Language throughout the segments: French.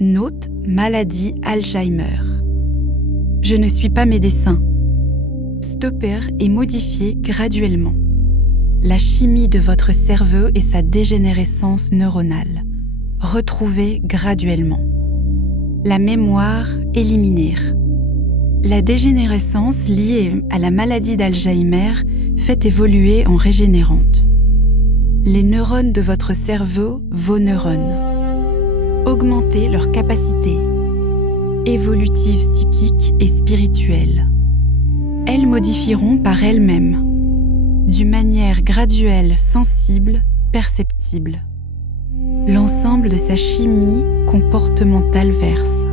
Note maladie Alzheimer. Je ne suis pas médecin. Stopper et modifier graduellement la chimie de votre cerveau et sa dégénérescence neuronale. Retrouver graduellement. La mémoire éliminer. La dégénérescence liée à la maladie d'Alzheimer fait évoluer en régénérante les neurones de votre cerveau, vos neurones. Augmenter leur capacité évolutive, psychique et spirituelle. Elles modifieront par elles-mêmes, d'une manière graduelle, sensible, perceptible, l'ensemble de sa chimie comportementale verse.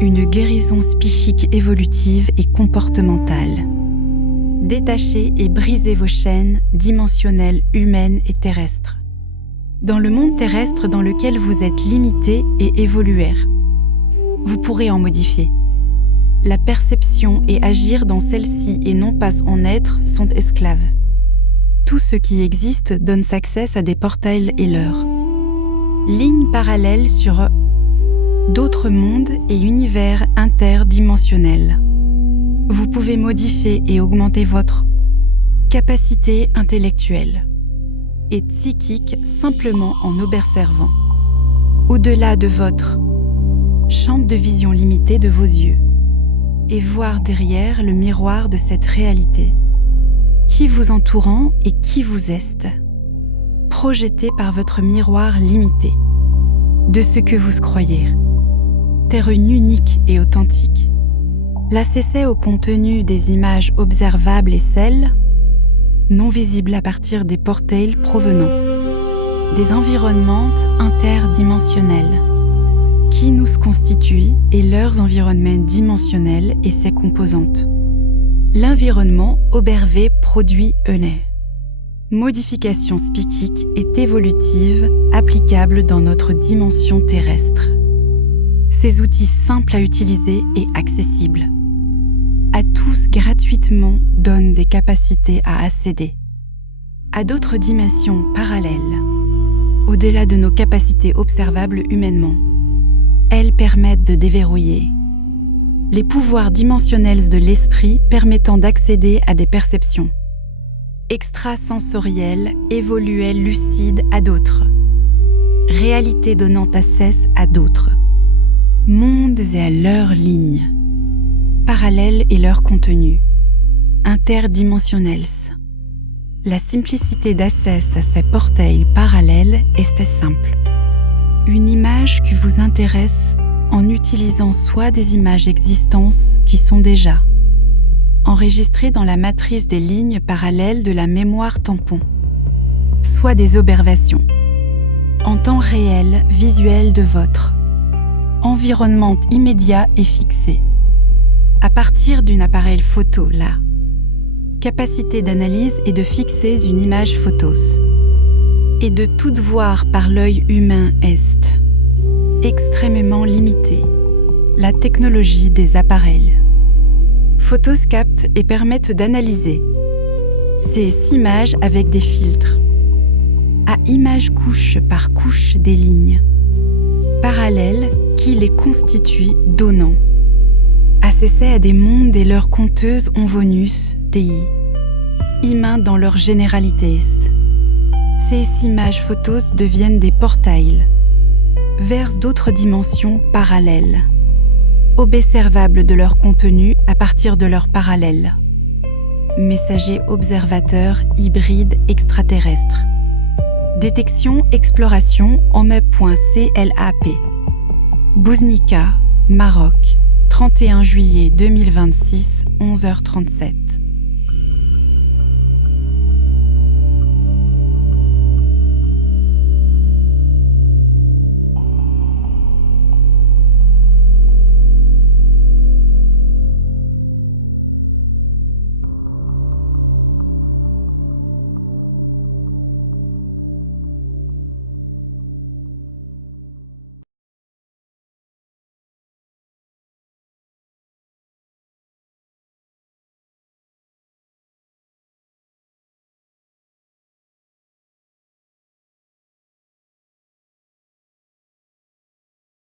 Une guérison psychique évolutive et comportementale. Détachez et brisez vos chaînes dimensionnelles humaines et terrestres. Dans le monde terrestre dans lequel vous êtes limité et évoluaire, vous pourrez en modifier. La perception et agir dans celle-ci et non pas en être sont esclaves. Tout ce qui existe donne accès à des portails et leurs lignes parallèles sur d'autres mondes et univers interdimensionnels. Vous pouvez modifier et augmenter votre capacité intellectuelle et psychique simplement en observant au-delà de votre champ de vision limitée de vos yeux et voir derrière le miroir de cette réalité qui vous entourant et qui vous êtes, projeté par votre miroir limité de ce que vous croyez, terre unique et authentique. L'accès au contenu des images observables et celles non visibles à partir des portails provenant des environnements interdimensionnels qui nous constituent et leurs environnements dimensionnels et ses composantes. L'environnement observé produit eux-mêmes. Modification psychique est évolutive applicable dans notre dimension terrestre. Ces outils simples à utiliser et accessibles à tous gratuitement donnent des capacités à accéder à d'autres dimensions parallèles, au-delà de nos capacités observables humainement. Elles permettent de déverrouiller les pouvoirs dimensionnels de l'esprit permettant d'accéder à des perceptions extrasensorielles, évoluées, lucides à d'autres, réalités donnant accès à d'autres mondes et à leurs lignes parallèles et leur contenu interdimensionnels. La simplicité d'accès à ces portails parallèles est simple. Une image qui vous intéresse en utilisant soit des images existantes qui sont déjà enregistrées dans la matrice des lignes parallèles de la mémoire tampon, soit des observations en temps réel visuel de votre environnement immédiat et fixé à partir d'un appareil photo là. Capacité d'analyse et de fixer une image photos et de tout voir par l'œil humain est extrêmement limitée. La technologie des appareils photos captent et permettent d'analyser ces images avec des filtres à images couche par couche des lignes parallèles qui les constituent, donnant accès à des mondes et leurs conteuses onvonus dei humains dans leur généralité. Ces images photos deviennent des portails vers d'autres dimensions parallèles, observables de leur contenu à partir de leur parallèle. Messager observateur hybride extraterrestre. Détection exploration OME.CLAP. Bouznika, Maroc, 31 juillet 2026, 11h37.